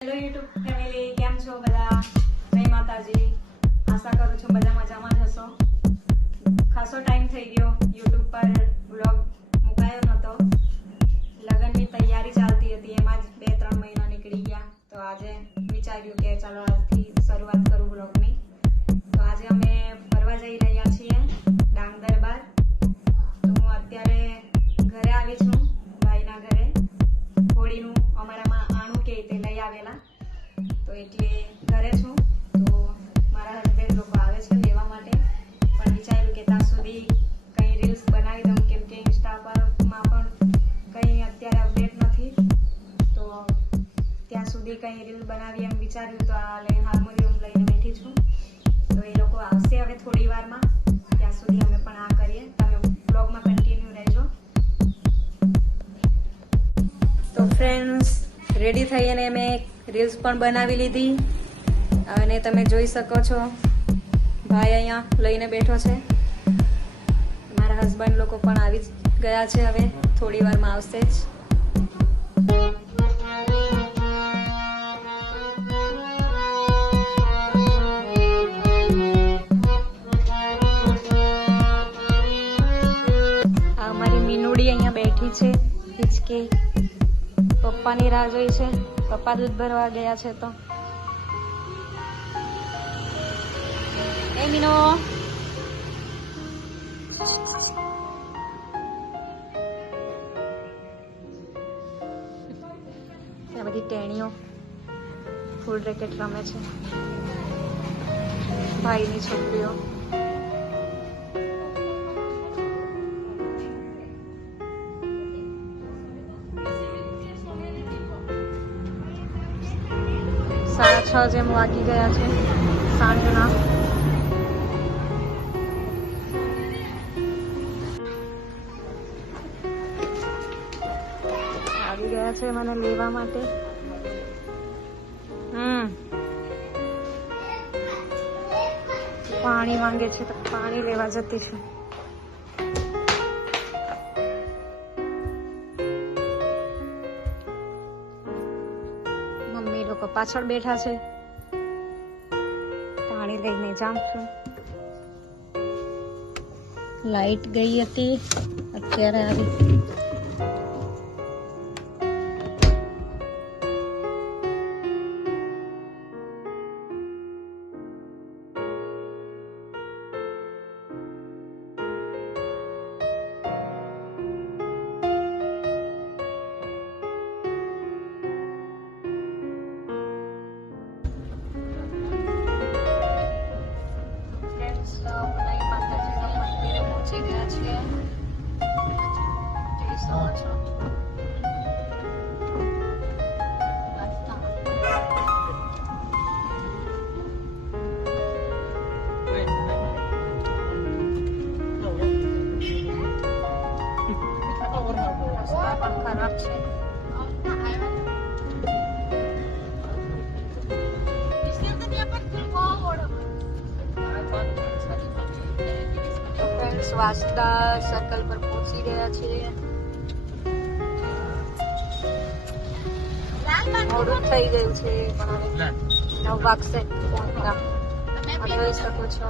Hello YouTube family, કેમ છો બધા? જય માતાજી. આશા કરું છું બધા મજામાં જ હશો. ખાસો ટાઈમ થઈ ગયો યુટ્યુબ પર બ્લોગ મુકાયો નહોતો. લગ્નની તૈયારી ચાલતી હતી, એમાં જ 2-3 મહિના નીકળી ગયા. તો આજે વિચાર્યું કે ચાલો આજથી શરૂઆત કરું બ્લોગની. તો આજે અમે ફરવા જઈ રહ્યા છીએ ડાંગ દરબાર. તો હું અત્યારે ઘરે આવી છું, ભાઈના ઘરે. હોળીનું અમારામાં આણું કે તે લઈ આવેલા, તો એટલે ઘરે છું. તો મારા હસબન્ડ લોકો આવે છે લેવા માટે, પણ વિચાર્યું કે ત્યાં સુધી કંઈ રીલ્સ બનાવી દઉં, કેમ કે ઇન્સ્ટા પરમાં પણ કંઈ અત્યારે અપડેટ નથી. તો ત્યાં સુધી કંઈ રીલ બનાવી એમ વિચાર્યું. તો આ લઈને હાર્મોનિયમ લઈને બેઠી છું. તો એ લોકો આવશે હવે થોડી વારમાં. ત્યાં સુધી અમે પણ આ કરીએ. તમે બ્લોગમાં કન્ટિન્યુ રહેજો. તો ફ્રેન્ડ્સ, રેડી થઈને મેં રીલ્સ પણ બનાવી લીધી અને તમે જોઈ શકો છો ભાઈ અહીંયા લઈને બેઠો છે. મારા હસબન્ડ લોકો પણ આવી જ ગયા છે, હવે થોડી વારમાં આવશે જ. આ અમારી મીનુડી અહીંયા બેઠી છે હિચકે. પપ્પાની રાહ જોઈ છે. પપ્પા દૂધ ભરવા ગયા છે. તો એ મીનો, ત્યાં બધી ટેણીઓ ફૂલ રેકેટ રમે છે, ભાઈની છોકરીઓ. સાડા 6 જેમ વાગી ગયા છે સાંજના. આવી ગયા છે મને લેવા માટે. પાણી માંગે છે તો પાણી લેવા જતી છે. મમ્મી લોકો પાછળ બેઠા છે. પાણી લઈને જાઉં છું. લાઈટ ગઈ હતી, અત્યારે આવી. પહોંચી ગયા છીએ. જોઈ શકો છો. રસ્તા પણ ખરાબ છે. વાસદા સર્કલ પર પહોંચી ગયા છીએ. મોડું થઈ ગયું છે, પણ હવે 9 વાગશે પહોંચતા. જોઈ શકો છો.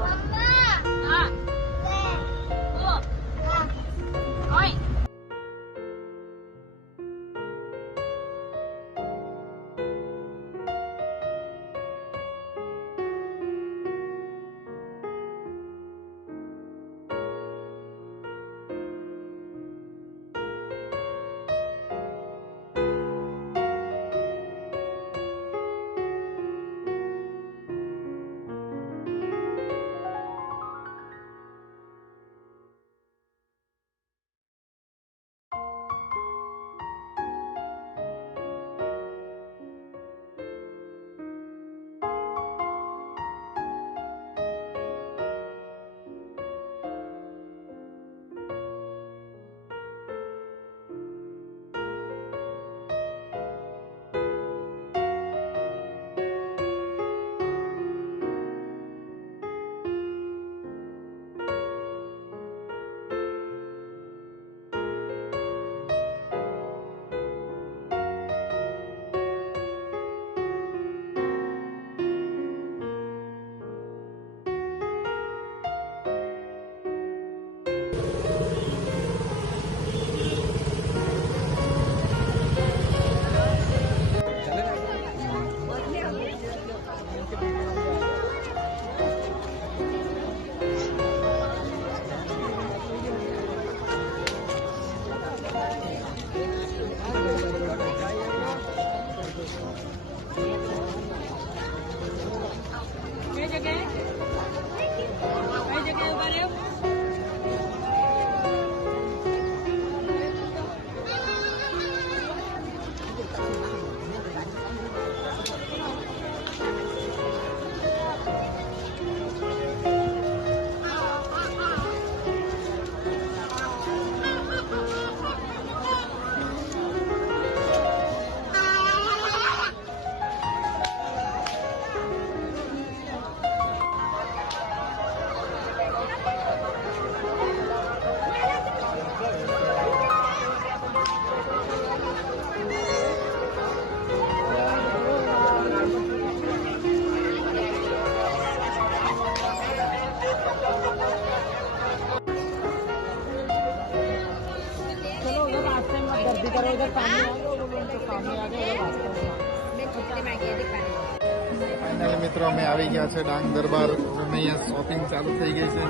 ફાઇનલી મિત્રો અમે આવી ગયા છે ડાંગ દરબાર. અમે અહીંયા શોપિંગ ચાલુ થઈ ગઈ છે.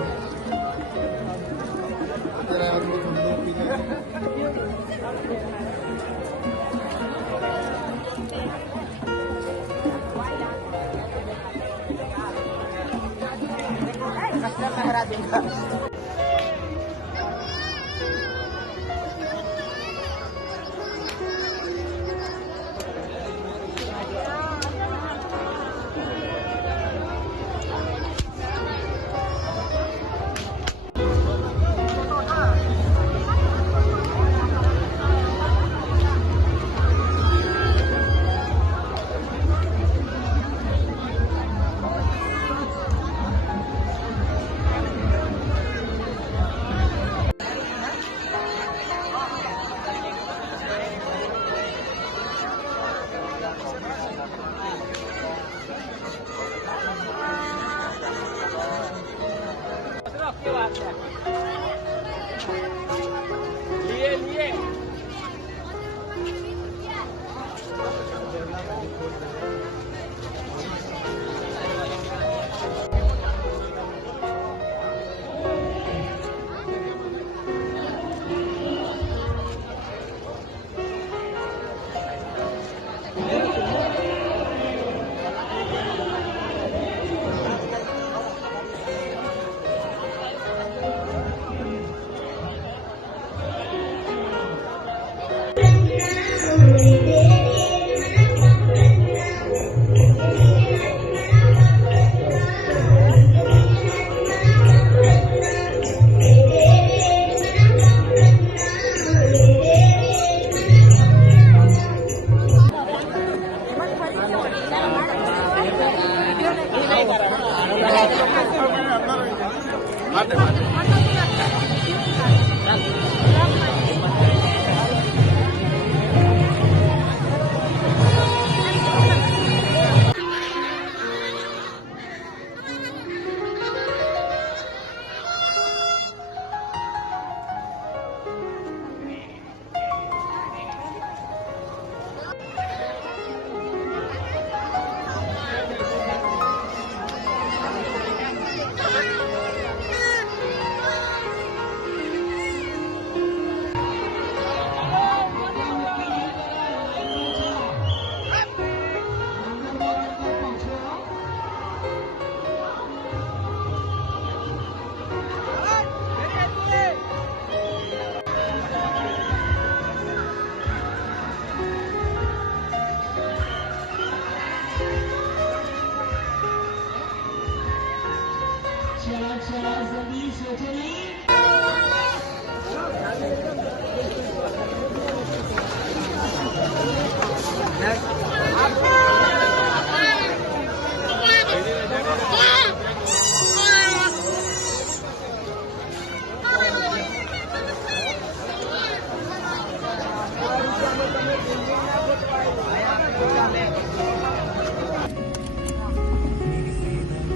અત્યારે આ થોડું ઠંડુ પી લે.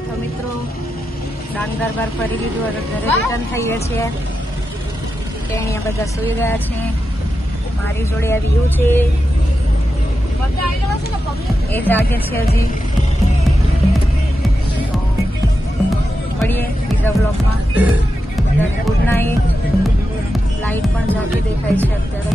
તો મિત્રો ડાંગ દરબાર ફરી લીધું અને ઘરે રિટર્ન થઈએ છીએ. અહીંયા બધા સૂઈ ગયા છે. મારી જોડે આ વ્યૂ છે, એ જાગે છે હજી. તો મળીએ બીજા બ્લોગમાં. Good night. લાઇટ પણ જાગી દેખાય છે અત્યારે.